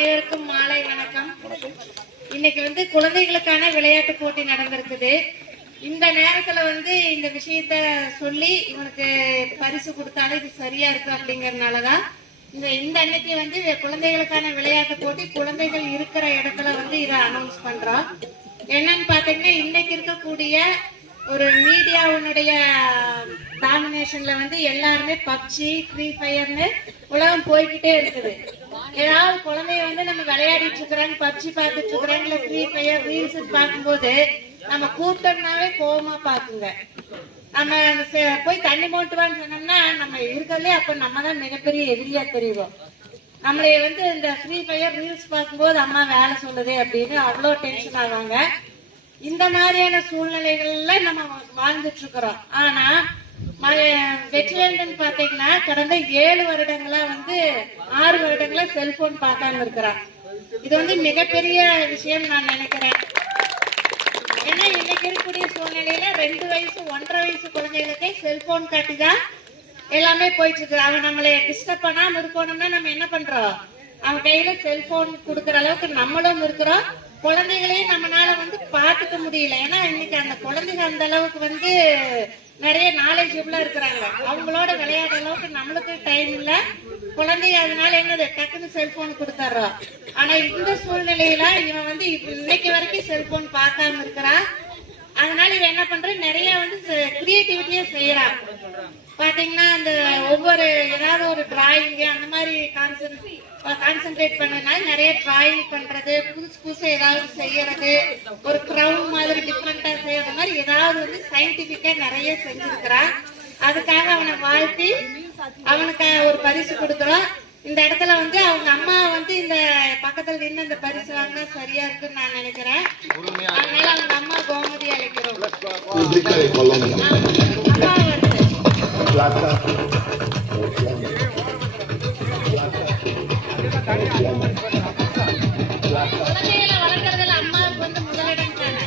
அனைவருக்கும் மாலை வணக்கம். இன்னைக்கு குழந்தைகளுக்கான விளையாட்டு போட்டி நடந்திருக்குது. இந்த நேரத்துல இந்த விஷயத்த சொல்லி இவனுக்கு பரிசு கொடுத்தாலும் இது சரியா இருக்கு அப்படிங்கறதுனாலதான் இந்த அன்னைக்கு குழந்தைகளுக்கான விளையாட்டு போட்டி குழந்தைகள் இருக்கிற இடத்துல இதை அனௌன்ஸ் பண்றோம். என்னன்னு பாத்தீங்கன்னா, இன்னைக்கு இருக்கக்கூடிய ஒரு மீடியாவுடைய டாமினேஷன்ல எல்லாருமே பப்ஜி, ஃப்ரீ ஃபயர்னு உலகம் போய்கிட்டே இருக்குது. ஏதாவது குழந்தைய நம்ம விளையாடிட்டு இருக்கிறாங்க, பப்ஜி பார்த்துட்டு இருக்கிறாங்க, இல்ல ஃப்ரீ ஃபயர் ரீல்ஸ் பார்க்கும்போது நம்ம கூப்பிட்டோம்னாவே கோவமா பாக்குங்க. நம்ம போய் தண்ணி மோட்டுவான்னு சொன்னோம்னா நம்ம இருக்கிறதே அப்ப நம்ம தான் மிகப்பெரிய எதிரியா தெரியும். நம்மளை இந்த ஃப்ரீ ஃபயர் ரீல்ஸ் பார்க்கும்போது அம்மா வேலை சொல்லுது அப்படின்னு அவ்வளோ டென்ஷன் ஆவாங்க. இந்த மாதிரியான சூழ்நிலைகள்ல நம்ம வாழ்ந்துட்டு இருக்கிறோம். ஆனா வெற்றிவேந்தன் பாத்தீங்கன்னா கடந்த 7 வருடங்களா 6 வருடங்களா செல்போன் பார்க்காம இருக்கிறான். இது மிகப்பெரிய விஷயம் நான் நினைக்கிறேன். ஏன்னா இன்னைக்கு இருக்கக்கூடிய சூழ்நிலையில 2 வயசு 1.5 வயசு குழந்தைகளுக்கே செல்போன் காட்டிதான் எல்லாமே போயிட்டு இருக்கு. அவன் நம்மளை டிஸ்டர்ப் பண்ணாம இருக்கணும்னா நம்ம என்ன பண்றோம், அவன் கையில செல்போன் கொடுக்கற அளவுக்கு நம்மளும் இருக்கிறோம். குழந்தைகளையும் நம்மளால பாத்துக்க முடியல. ஏன்னா இன்னைக்கு அந்த குழந்தைங்க அந்த அளவுக்கு நிறைய நாலேஜபிளா இருக்கிறாங்க. அவங்களோட விளையாடுற அளவுக்கு நம்மளுக்கு டைம் இல்ல. குழந்தைங்க அதனால என்னது டக்குன்னு செல்போன் கொடுத்துறோம். ஆனா இந்த சூழ்நிலையில இவன் இன்னைக்கு வரைக்கும் செல்போன் பார்க்காம இருக்கிறான். அதனால இவன் என்ன பண்ற, நிறைய கிரியேட்டிவிட்டியா செய்யறான். பாத்தீங்கன்னா அந்த ஒவ்வொரு ஏதாவது ஒரு டிராயிங் அந்த மாதிரி கான்சென்ட்ரேட் பண்ணனால நிறைய டிராயிங் பண்றது, புதுசு புதுசு ஏதாவது செய்யறது, ஒரு கிரவுண்ட் மாதிரி டிஃப்ரெண்டா செய்யறது மாதிரி ஏதாவது சயின்டிபிக்கா நிறைய செஞ்சிருக்கிறான். அதுக்காக அவனை வாழ்த்தி அவனுக்கு ஒரு பரிசு கொடுக்குறோம். இந்த இடத்துல அவங்க அம்மா இந்த பக்கத்துல நின்று இந்த பரிசு வாங்கினா சரியா இருக்குன்னு நான் நினைக்கிறேன். அதனால அவங்க அம்மா கோமதி அழைக்கிறோம். குழந்தைகளை வளர்க்கறதுல அம்மாவுக்கு முதலிடம் தானே.